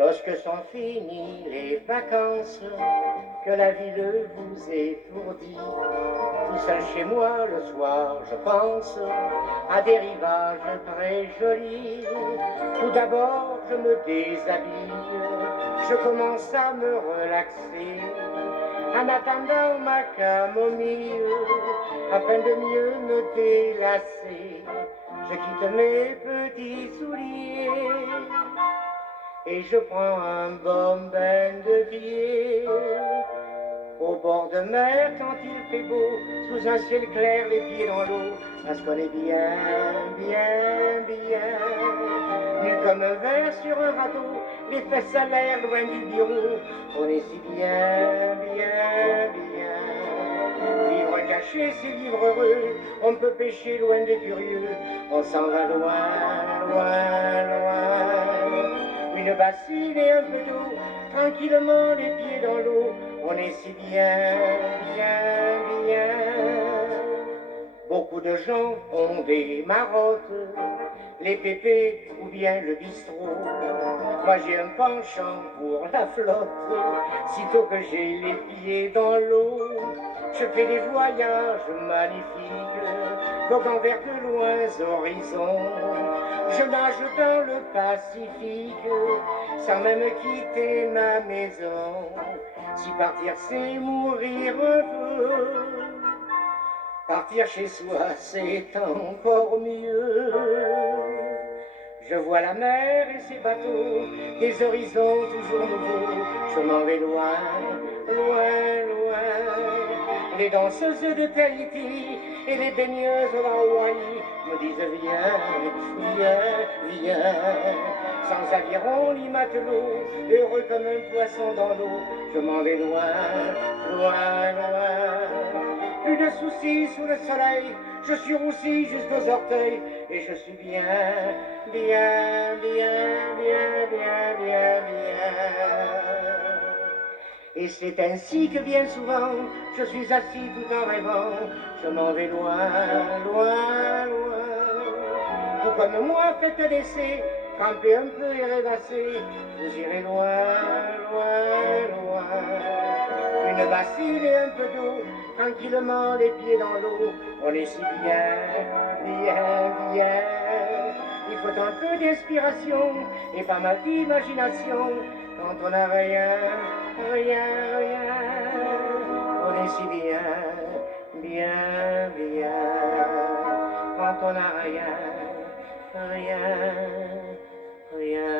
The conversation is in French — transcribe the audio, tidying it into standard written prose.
Lorsque sont finies les vacances, que la ville vous étourdit, tout seul chez moi le soir, je pense à des rivages très jolis. Tout d'abord, je me déshabille, je commence à me relaxer, en attendant ma camomille, afin de mieux me délasser. Je quitte mes petits souliers et je prends un bon bain de pied. Au bord de mer, quand il fait beau, sous un ciel clair, les pieds dans l'eau, ça se connaît bien, bien, bien. Nu comme un verre sur un radeau, les fesses à l'air, loin du bureau, on est si bien, bien, bien. Vivre caché, c'est vivre heureux, on peut pêcher loin des curieux, on s'en va loin, loin, loin. Une bassine et un peu d'eau, tranquillement les pieds dans l'eau, on est si bien, bien, bien. Beaucoup de gens ont des marottes, les pépés ou bien le bistrot. Moi j'ai un penchant pour la flotte, sitôt que j'ai les pieds dans l'eau. Je fais des voyages magnifiques, voguant vers de loin horizons. Je nage dans le Pacifique, sans même quitter ma maison. Si partir c'est mourir un peu, partir chez soi c'est encore mieux. Je vois la mer et ses bateaux, des horizons toujours nouveaux. Je m'en vais loin, loin, loin. Les danseuses de Tahiti et les baigneuses d'Hawaï me disent viens, viens, viens. Sans aviron ni matelot, heureux comme un poisson dans l'eau, je m'en vais loin, loin, loin. Plus de soucis sous le soleil, je suis roussi jusqu'aux orteils, et je suis bien, bien, bien, bien, bien, bien, bien. Et c'est ainsi que bien souvent, je suis assis tout en rêvant, je m'en vais loin, loin, loin. Tout comme moi, faites l'essai, trempez un peu et rêvassez, vous irez loin, loin, loin. Une bassine et un peu d'eau, tranquillement les pieds dans l'eau, on est si bien, bien, bien. Il faut un peu d'inspiration et pas mal d'imagination quand on n'a rien, rien, rien. On est si bien, bien, bien quand on n'a rien, rien, rien.